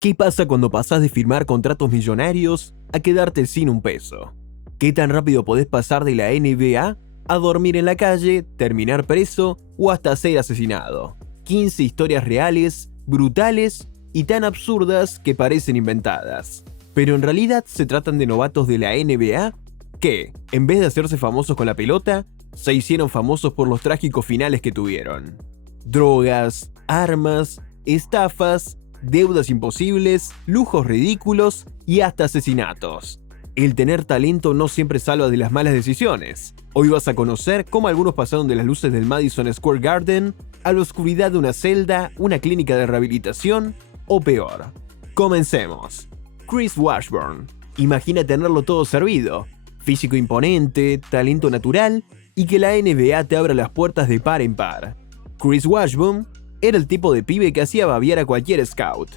¿Qué pasa cuando pasás de firmar contratos millonarios a quedarte sin un peso? ¿Qué tan rápido podés pasar de la NBA a dormir en la calle, terminar preso o hasta ser asesinado? 15 historias reales, brutales y tan absurdas que parecen inventadas. Pero en realidad se tratan de novatos de la NBA que, en vez de hacerse famosos con la pelota, se hicieron famosos por los trágicos finales que tuvieron. Drogas, armas, estafas, deudas imposibles, lujos ridículos y hasta asesinatos. El tener talento no siempre salva de las malas decisiones. Hoy vas a conocer cómo algunos pasaron de las luces del Madison Square Garden a la oscuridad de una celda, una clínica de rehabilitación o peor. Comencemos. Chris Washburn. Imagina tenerlo todo servido. Físico imponente, talento natural y que la NBA te abra las puertas de par en par. Chris Washburn era el tipo de pibe que hacía babear a cualquier scout.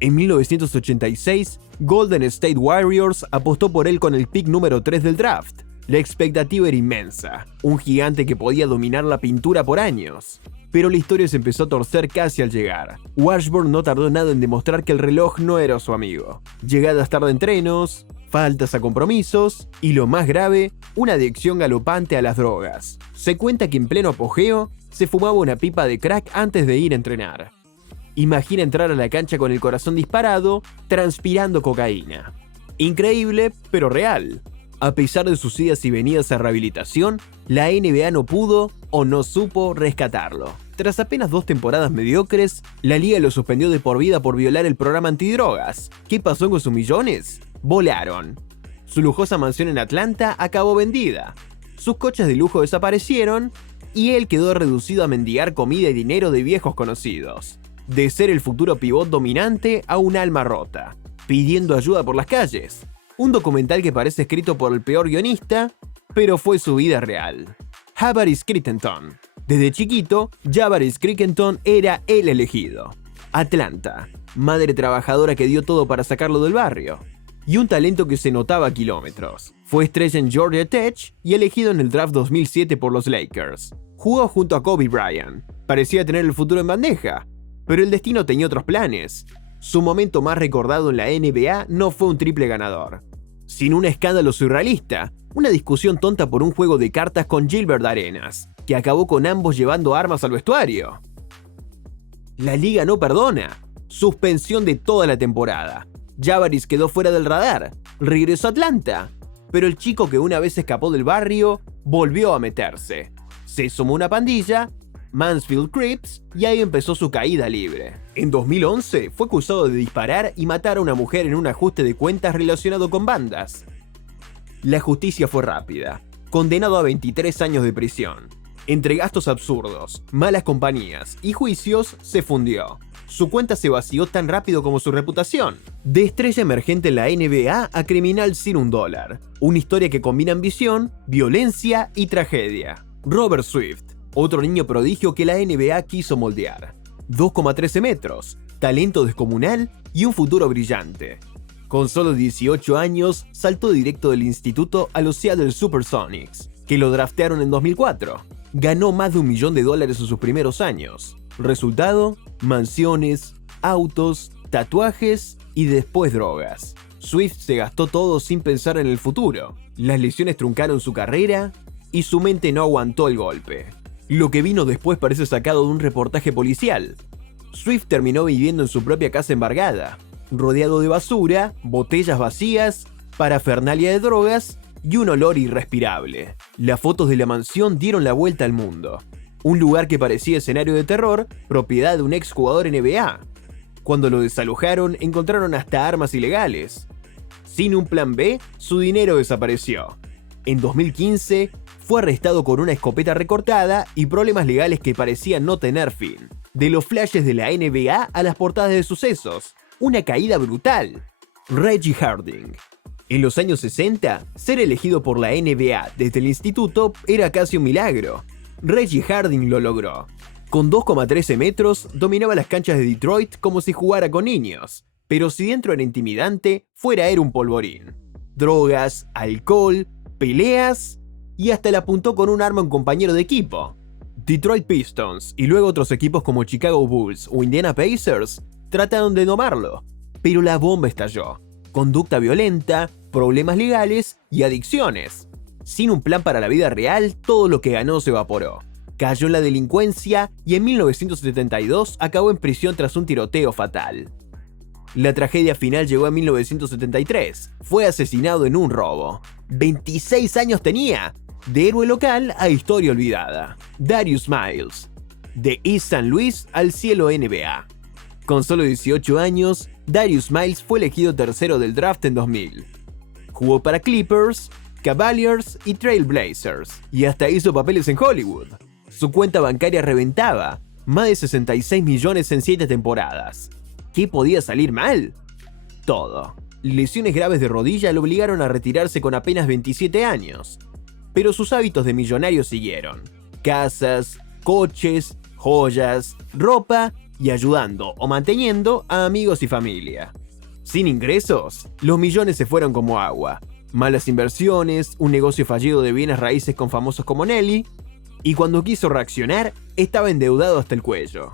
En 1986, Golden State Warriors apostó por él con el pick número 3 del draft. La expectativa era inmensa, un gigante que podía dominar la pintura por años. Pero la historia se empezó a torcer casi al llegar. Washburn no tardó nada en demostrar que el reloj no era su amigo. Llegadas tarde a entrenos, faltas a compromisos y, lo más grave, una adicción galopante a las drogas. Se cuenta que en pleno apogeo se fumaba una pipa de crack antes de ir a entrenar. Imagina entrar a la cancha con el corazón disparado, transpirando cocaína. Increíble, pero real. A pesar de sus idas y venidas a rehabilitación, la NBA no pudo o no supo rescatarlo. Tras apenas 2 temporadas mediocres, la liga lo suspendió de por vida por violar el programa antidrogas. ¿Qué pasó con sus millones? Volaron. Su lujosa mansión en Atlanta acabó vendida. Sus coches de lujo desaparecieron y él quedó reducido a mendigar comida y dinero de viejos conocidos. De ser el futuro pivot dominante a un alma rota, pidiendo ayuda por las calles. Un documental que parece escrito por el peor guionista, pero fue su vida real. Javaris Crittenton. Desde chiquito, Javaris Crittenton era el elegido. Atlanta, madre trabajadora que dio todo para sacarlo del barrio. Y un talento que se notaba a kilómetros. Fue estrella en Georgia Tech y elegido en el draft 2007 por los Lakers. Jugó junto a Kobe Bryant. Parecía tener el futuro en bandeja, pero el destino tenía otros planes. Su momento más recordado en la NBA no fue un triple ganador, sino un escándalo surrealista, una discusión tonta por un juego de cartas con Gilbert Arenas, que acabó con ambos llevando armas al vestuario. La liga no perdona. Suspensión de toda la temporada. Javaris quedó fuera del radar, regresó a Atlanta, pero el chico que una vez escapó del barrio volvió a meterse. Se sumó a una pandilla, Mansfield Crips, y ahí empezó su caída libre. En 2011 fue acusado de disparar y matar a una mujer en un ajuste de cuentas relacionado con bandas. La justicia fue rápida, condenado a 23 años de prisión. Entre gastos absurdos, malas compañías y juicios, se fundió. Su cuenta se vació tan rápido como su reputación. De estrella emergente en la NBA a criminal sin $1. Una historia que combina ambición, violencia y tragedia. Robert Swift, otro niño prodigio que la NBA quiso moldear. 2,13 metros, talento descomunal y un futuro brillante. Con solo 18 años, saltó directo del instituto a los Seattle Supersonics, que lo draftearon en 2004. Ganó más de $1 millón en sus primeros años. Resultado: mansiones, autos, tatuajes y después drogas. Swift se gastó todo sin pensar en el futuro. Las lesiones truncaron su carrera y su mente no aguantó el golpe. Lo que vino después parece sacado de un reportaje policial. Swift terminó viviendo en su propia casa embargada, rodeado de basura, botellas vacías, parafernalia de drogas y un olor irrespirable. Las fotos de la mansión dieron la vuelta al mundo. Un lugar que parecía escenario de terror, propiedad de un exjugador NBA. Cuando lo desalojaron, encontraron hasta armas ilegales. Sin un plan B, su dinero desapareció. En 2015, fue arrestado con una escopeta recortada y problemas legales que parecían no tener fin. De los flashes de la NBA a las portadas de sucesos. Una caída brutal. Reggie Harding. En los años 60, ser elegido por la NBA desde el instituto era casi un milagro. Reggie Harding lo logró. Con 2,13 metros, dominaba las canchas de Detroit como si jugara con niños. Pero si dentro era intimidante, fuera era un polvorín. Drogas, alcohol, peleas y hasta le apuntó con un arma a un compañero de equipo. Detroit Pistons y luego otros equipos como Chicago Bulls o Indiana Pacers trataron de domarlo, Pero la bomba estalló. Conducta violenta, problemas legales y adicciones. Sin un plan para la vida real, todo lo que ganó se evaporó. Cayó en la delincuencia y en 1972 acabó en prisión tras un tiroteo fatal. La tragedia final llegó en 1973. Fue asesinado en un robo. 26 años tenía. De héroe local a historia olvidada. Darius Miles. De East St. Louis al cielo NBA. Con solo 18 años, Darius Miles fue elegido tercero del draft en 2000. Jugó para Clippers, Cavaliers y Trail Blazers. Y hasta hizo papeles en Hollywood. Su cuenta bancaria reventaba. Más de 66 millones en 7 temporadas. ¿Qué podía salir mal? Todo. Lesiones graves de rodilla lo obligaron a retirarse con apenas 27 años. Pero sus hábitos de millonario siguieron. Casas, coches, joyas, ropa y ayudando o manteniendo a amigos y familia. Sin ingresos, los millones se fueron como agua. Malas inversiones, un negocio fallido de bienes raíces con famosos como Nelly, y cuando quiso reaccionar, estaba endeudado hasta el cuello.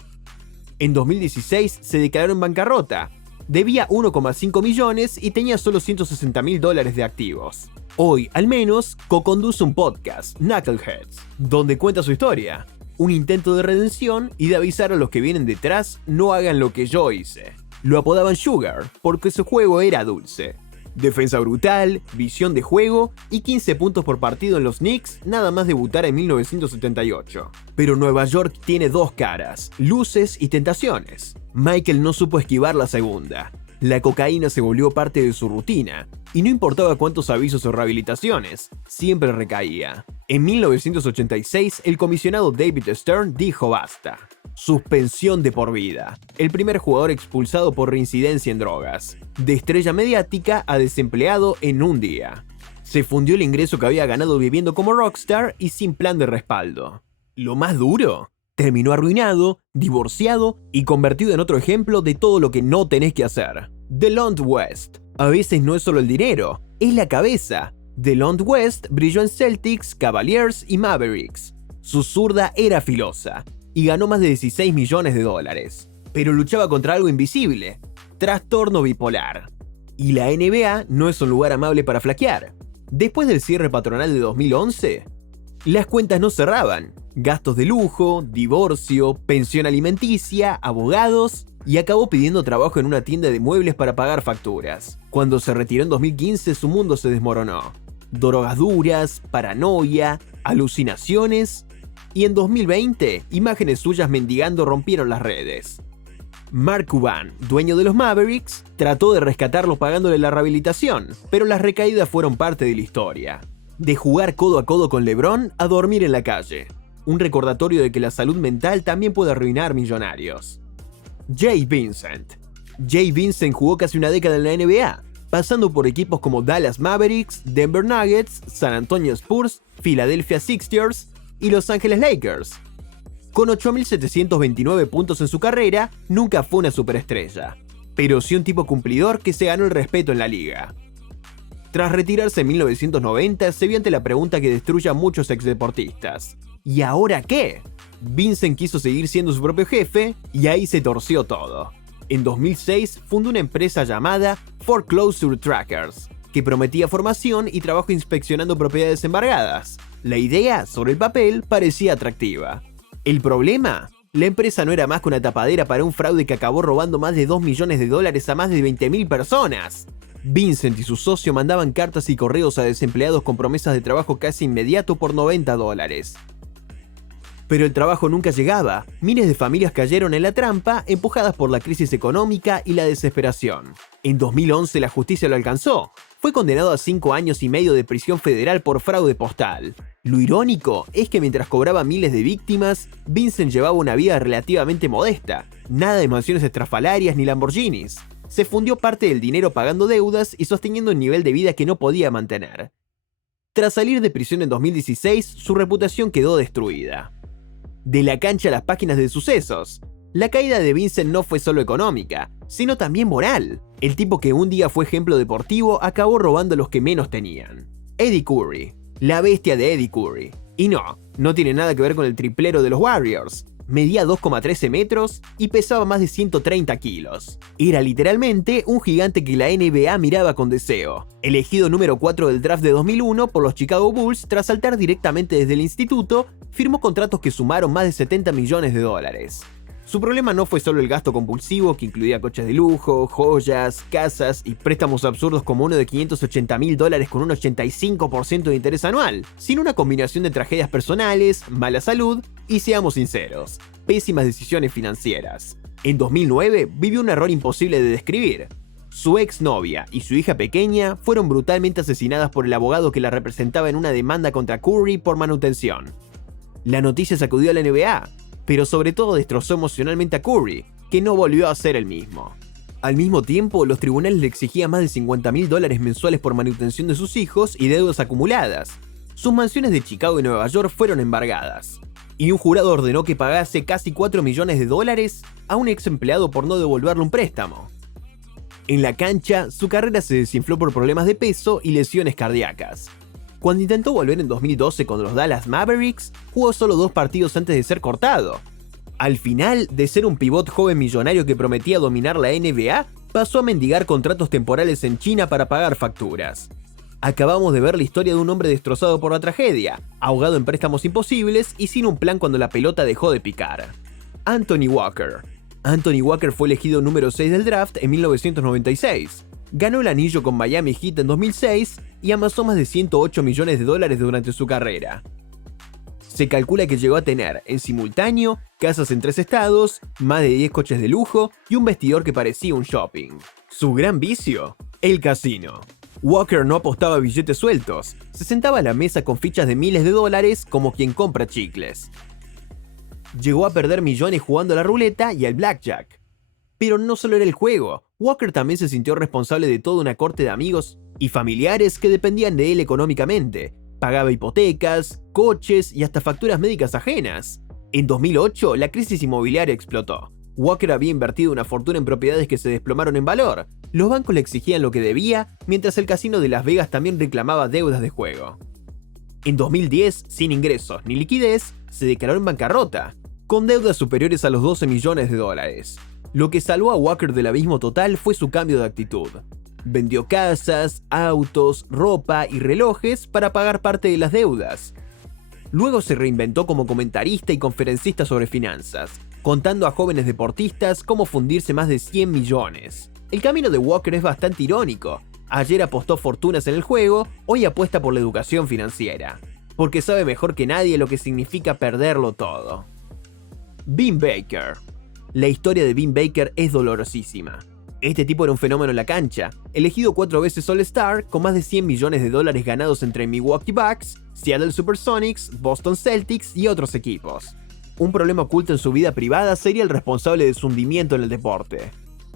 En 2016 se declaró en bancarrota, debía 1,5 millones y tenía solo $160.000 de activos. Hoy, al menos, co-conduce un podcast, Knuckleheads, donde cuenta su historia, un intento de redención y de avisar a los que vienen detrás no hagan lo que yo hice. Lo apodaban Sugar porque su juego era dulce. Defensa brutal, visión de juego y 15 puntos por partido en los Knicks nada más debutar en 1978. Pero Nueva York tiene dos caras, luces y tentaciones. Michael no supo esquivar la segunda. La cocaína se volvió parte de su rutina, y no importaba cuántos avisos o rehabilitaciones, siempre recaía. En 1986, el comisionado David Stern dijo basta. Suspensión de por vida. El primer jugador expulsado por reincidencia en drogas. De estrella mediática a desempleado en un día. Se fundió el ingreso que había ganado viviendo como rockstar y sin plan de respaldo. Lo más duro, terminó arruinado, divorciado y convertido en otro ejemplo de todo lo que no tenés que hacer. Delonte West. A veces no es solo el dinero, es la cabeza. Delonte West brilló en Celtics, Cavaliers y Mavericks. Su zurda era filosa y ganó más de 16 millones de dólares. Pero luchaba contra algo invisible, trastorno bipolar. Y la NBA no es un lugar amable para flaquear. Después del cierre patronal de 2011, las cuentas no cerraban. Gastos de lujo, divorcio, pensión alimenticia, abogados, y acabó pidiendo trabajo en una tienda de muebles para pagar facturas. Cuando se retiró en 2015, su mundo se desmoronó. Drogas duras, paranoia, alucinaciones, y en 2020, imágenes suyas mendigando rompieron las redes. Mark Cuban, dueño de los Mavericks, trató de rescatarlo pagándole la rehabilitación, pero las recaídas fueron parte de la historia. De jugar codo a codo con LeBron a dormir en la calle. Un recordatorio de que la salud mental también puede arruinar millonarios. Jay Vincent. Jay Vincent jugó casi una década en la NBA, pasando por equipos como Dallas Mavericks, Denver Nuggets, San Antonio Spurs, Philadelphia Sixers y Los Ángeles Lakers. Con 8.729 puntos en su carrera, nunca fue una superestrella, pero sí un tipo cumplidor que se ganó el respeto en la liga. Tras retirarse en 1990, se vio ante la pregunta que destruye a muchos exdeportistas. ¿Y ahora qué? Vincent quiso seguir siendo su propio jefe y ahí se torció todo. En 2006 fundó una empresa llamada Foreclosure Trackers, que prometía formación y trabajo inspeccionando propiedades embargadas. La idea, sobre el papel, parecía atractiva. ¿El problema? La empresa no era más que una tapadera para un fraude que acabó robando más de 2 millones de dólares a más de 20.000 personas. Vincent y su socio mandaban cartas y correos a desempleados con promesas de trabajo casi inmediato por $90. Pero el trabajo nunca llegaba. Miles de familias cayeron en la trampa, empujadas por la crisis económica y la desesperación. En 2011 la justicia lo alcanzó. Fue condenado a 5 años y medio de prisión federal por fraude postal. Lo irónico es que mientras cobraba miles de víctimas, Vincent llevaba una vida relativamente modesta. Nada de mansiones estrafalarias ni Lamborghinis. Se fundió parte del dinero pagando deudas y sosteniendo un nivel de vida que no podía mantener. Tras salir de prisión en 2016, su reputación quedó destruida. De la cancha a las páginas de sucesos. La caída de Vincent no fue solo económica, sino también moral. El tipo que un día fue ejemplo deportivo acabó robando a los que menos tenían. Eddie Curry, la bestia de Eddie Curry. Y no tiene nada que ver con el triplero de los Warriors. medía 2,13 metros y pesaba más de 130 kilos. Era literalmente un gigante que la NBA miraba con deseo. Elegido número 4 del draft de 2001 por los Chicago Bulls tras saltar directamente desde el instituto, firmó contratos que sumaron más de 70 millones de dólares. Su problema no fue solo el gasto compulsivo, que incluía coches de lujo, joyas, casas y préstamos absurdos como uno de $580.000 con un 85% de interés anual, sino una combinación de tragedias personales, mala salud y, seamos sinceros, pésimas decisiones financieras. En 2009 vivió un error imposible de describir. Su exnovia y su hija pequeña fueron brutalmente asesinadas por el abogado que la representaba en una demanda contra Curry por manutención. La noticia sacudió a la NBA, pero sobre todo destrozó emocionalmente a Curry, que no volvió a ser el mismo. Al mismo tiempo, los tribunales le exigían más de $50.000 mensuales por manutención de sus hijos y deudas acumuladas. Sus mansiones de Chicago y Nueva York fueron embargadas, y un jurado ordenó que pagase casi $4 millones a un ex empleado por no devolverle un préstamo. En la cancha, su carrera se desinfló por problemas de peso y lesiones cardíacas. Cuando intentó volver en 2012 con los Dallas Mavericks, jugó solo 2 partidos antes de ser cortado. Al final, de ser un pivot joven millonario que prometía dominar la NBA, pasó a mendigar contratos temporales en China para pagar facturas. Acabamos de ver la historia de un hombre destrozado por la tragedia, ahogado en préstamos imposibles y sin un plan cuando la pelota dejó de picar. Anthony Walker. Anthony Walker fue elegido número 6 del draft en 1996. Ganó el anillo con Miami Heat en 2006 y amasó más de $108 millones durante su carrera. Se calcula que llegó a tener, en simultáneo, casas en 3 estados, más de 10 coches de lujo y un vestidor que parecía un shopping. Su gran vicio: el casino. Walker no apostaba billetes sueltos, se sentaba a la mesa con fichas de miles de dólares como quien compra chicles. Llegó a perder millones jugando a la ruleta y al blackjack. Pero no solo era el juego, Walker también se sintió responsable de toda una corte de amigos y familiares que dependían de él económicamente. Pagaba hipotecas, coches y hasta facturas médicas ajenas. En 2008, la crisis inmobiliaria explotó. Walker había invertido una fortuna en propiedades que se desplomaron en valor. Los bancos le exigían lo que debía, mientras el casino de Las Vegas también reclamaba deudas de juego. En 2010, sin ingresos ni liquidez, se declaró en bancarrota, con deudas superiores a los $12 millones. Lo que salvó a Walker del abismo total fue su cambio de actitud. Vendió casas, autos, ropa y relojes para pagar parte de las deudas. Luego se reinventó como comentarista y conferencista sobre finanzas, contando a jóvenes deportistas cómo fundirse más de 100 millones. El camino de Walker es bastante irónico. Ayer apostó fortunas en el juego, hoy apuesta por la educación financiera, porque sabe mejor que nadie lo que significa perderlo todo. Vin Baker. La historia de Vin Baker es dolorosísima. Este tipo era un fenómeno en la cancha, elegido 4 veces All-Star con más de $100 millones ganados entre Milwaukee Bucks, Seattle Supersonics, Boston Celtics y otros equipos. Un problema oculto en su vida privada sería el responsable de su hundimiento en el deporte.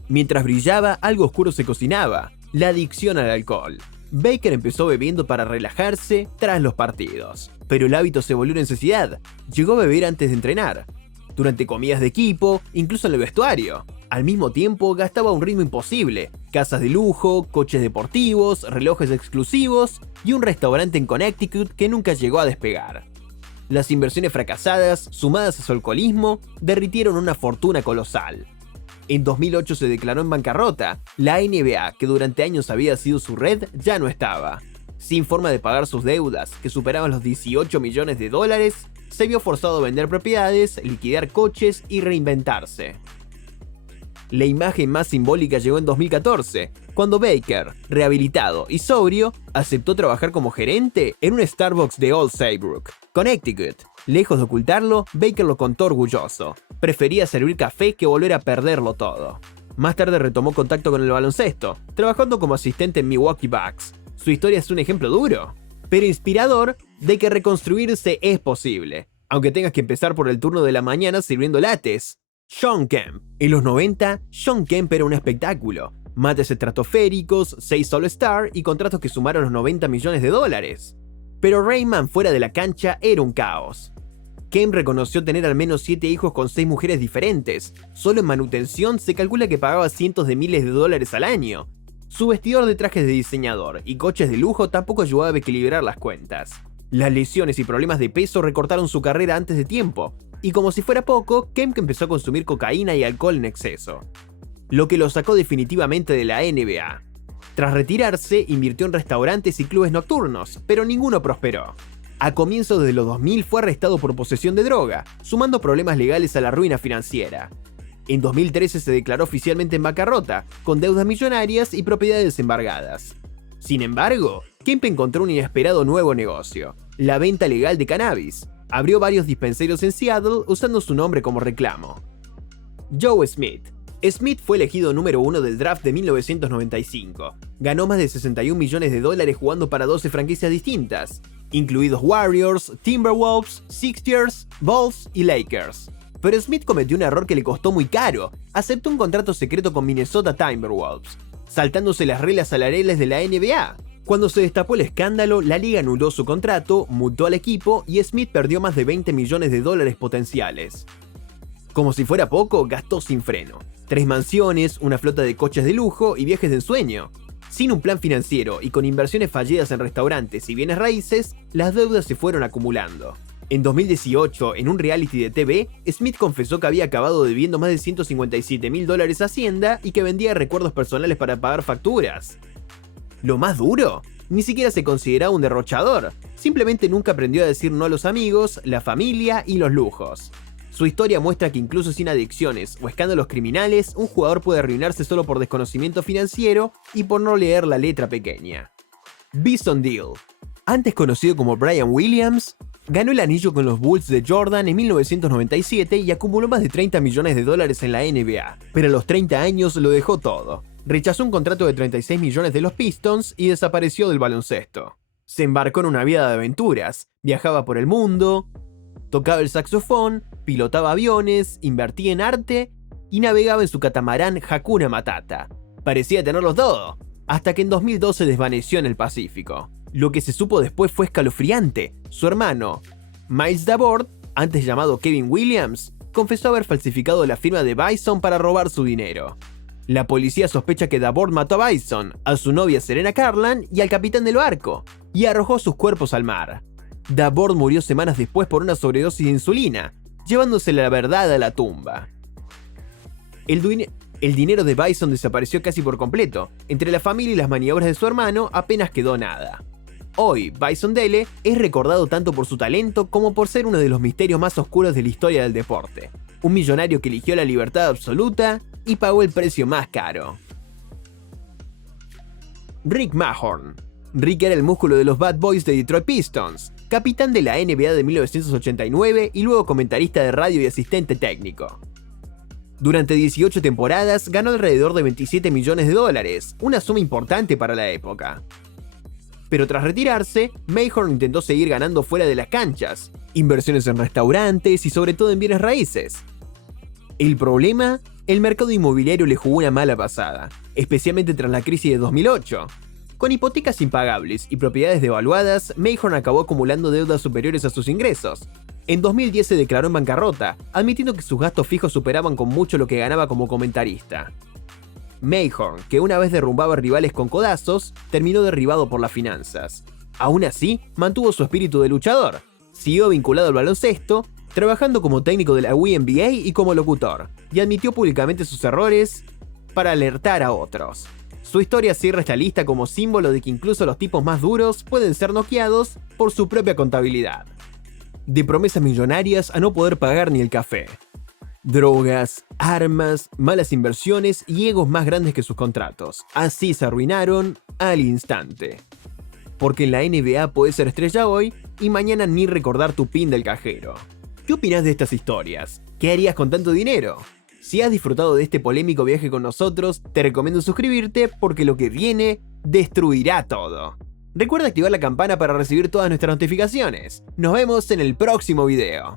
Mientras brillaba, algo oscuro se cocinaba: la adicción al alcohol. Baker empezó bebiendo para relajarse tras los partidos, pero el hábito se volvió una necesidad. Llegó a beber antes de entrenar, durante comidas de equipo, incluso en el vestuario. Al mismo tiempo, gastaba a un ritmo imposible: casas de lujo, coches deportivos, relojes exclusivos y un restaurante en Connecticut que nunca llegó a despegar. Las inversiones fracasadas, sumadas a su alcoholismo, derritieron una fortuna colosal. En 2008 se declaró en bancarrota. La NBA, que durante años había sido su red, ya no estaba. Sin forma de pagar sus deudas, que superaban los $18 millones, se vio forzado a vender propiedades, liquidar coches y reinventarse. La imagen más simbólica llegó en 2014, cuando Baker, rehabilitado y sobrio, aceptó trabajar como gerente en un Starbucks de Old Saybrook, Connecticut. Lejos de ocultarlo, Baker lo contó orgulloso: prefería servir café que volver a perderlo todo. Más tarde retomó contacto con el baloncesto, trabajando como asistente en Milwaukee Bucks. Su historia es un ejemplo duro, pero inspirador, de que reconstruirse es posible, aunque tengas que empezar por el turno de la mañana sirviendo lates. Shawn Kemp. En los 90, Shawn Kemp era un espectáculo. Mates estratosféricos, 6 All-Star y contratos que sumaron los $90 millones. Pero Rayman fuera de la cancha era un caos. Kemp reconoció tener al menos 7 hijos con 6 mujeres diferentes. Solo en manutención se calcula que pagaba cientos de miles de dólares al año. Su vestidor de trajes de diseñador y coches de lujo tampoco ayudaba a equilibrar las cuentas. Las lesiones y problemas de peso recortaron su carrera antes de tiempo. Y como si fuera poco, Kemp empezó a consumir cocaína y alcohol en exceso, lo que lo sacó definitivamente de la NBA. Tras retirarse, invirtió en restaurantes y clubes nocturnos, pero ninguno prosperó. A comienzos de los 2000 fue arrestado por posesión de droga, sumando problemas legales a la ruina financiera. En 2013 se declaró oficialmente en bancarrota, con deudas millonarias y propiedades embargadas. Sin embargo, Kemp encontró un inesperado nuevo negocio: la venta legal de cannabis. Abrió varios dispensarios en Seattle usando su nombre como reclamo. Joe Smith. Smith fue elegido número 1 del draft de 1995. Ganó más de $61 millones jugando para 12 franquicias distintas, incluidos Warriors, Timberwolves, Sixers, Bulls y Lakers. Pero Smith cometió un error que le costó muy caro. Aceptó un contrato secreto con Minnesota Timberwolves, saltándose las reglas salariales de la NBA. Cuando se destapó el escándalo, la liga anuló su contrato, multó al equipo y Smith perdió más de $20 millones potenciales. Como si fuera poco, gastó sin freno. 3 mansiones, una flota de coches de lujo y viajes de ensueño. Sin un plan financiero y con inversiones fallidas en restaurantes y bienes raíces, las deudas se fueron acumulando. En 2018, en un reality de TV, Smith confesó que había acabado debiendo más de $157.000 a Hacienda y que vendía recuerdos personales para pagar facturas. Lo más duro, ni siquiera se consideraba un derrochador, simplemente nunca aprendió a decir no a los amigos, la familia y los lujos. Su historia muestra que incluso sin adicciones o escándalos criminales, un jugador puede arruinarse solo por desconocimiento financiero y por no leer la letra pequeña. Bison Deal. Antes conocido como Brian Williams, ganó el anillo con los Bulls de Jordan en 1997 y acumuló más de $30 millones en la NBA, pero a los 30 años lo dejó todo. Rechazó un contrato de $36 millones de los Pistons y desapareció del baloncesto. Se embarcó en una vida de aventuras, viajaba por el mundo, tocaba el saxofón, pilotaba aviones, invertía en arte y navegaba en su catamarán Hakuna Matata. Parecía tenerlo todo, hasta que en 2012 desvaneció en el Pacífico. Lo que se supo después fue escalofriante. Su hermano, Miles Dabord, antes llamado Kevin Williams, confesó haber falsificado la firma de Bison para robar su dinero. La policía sospecha que Dabord mató a Bison, a su novia Serena Carlan y al capitán del barco, y arrojó sus cuerpos al mar. Dabord murió semanas después por una sobredosis de insulina, llevándose la verdad a la tumba. El dinero de Bison desapareció casi por completo. Entre la familia y las maniobras de su hermano apenas quedó nada. Hoy, Bison Dele es recordado tanto por su talento como por ser uno de los misterios más oscuros de la historia del deporte. Un millonario que eligió la libertad absoluta y pagó el precio más caro. Rick Mahorn. Rick era el músculo de los Bad Boys de Detroit Pistons, capitán de la NBA de 1989 y luego comentarista de radio y asistente técnico. Durante 18 temporadas ganó alrededor de $27 millones, una suma importante para la época. Pero tras retirarse, Mahorn intentó seguir ganando fuera de las canchas, inversiones en restaurantes y sobre todo en bienes raíces. El problema, el mercado inmobiliario le jugó una mala pasada, especialmente tras la crisis de 2008. Con hipotecas impagables y propiedades devaluadas, Mahorn acabó acumulando deudas superiores a sus ingresos. En 2010 se declaró en bancarrota, admitiendo que sus gastos fijos superaban con mucho lo que ganaba como comentarista. Mahorn, que una vez derrumbaba rivales con codazos, terminó derribado por las finanzas. Aún así, mantuvo su espíritu de luchador. Siguió vinculado al baloncesto, trabajando como técnico de la WNBA y como locutor, y admitió públicamente sus errores para alertar a otros. Su historia cierra esta lista como símbolo de que incluso los tipos más duros pueden ser noqueados por su propia contabilidad. De promesas millonarias a no poder pagar ni el café. Drogas, armas, malas inversiones y egos más grandes que sus contratos. Así se arruinaron al instante. Porque en la NBA podés ser estrella hoy y mañana ni recordar tu pin del cajero. ¿Qué opinás de estas historias? ¿Qué harías con tanto dinero? Si has disfrutado de este polémico viaje con nosotros, te recomiendo suscribirte porque lo que viene destruirá todo. Recuerda activar la campana para recibir todas nuestras notificaciones. Nos vemos en el próximo video.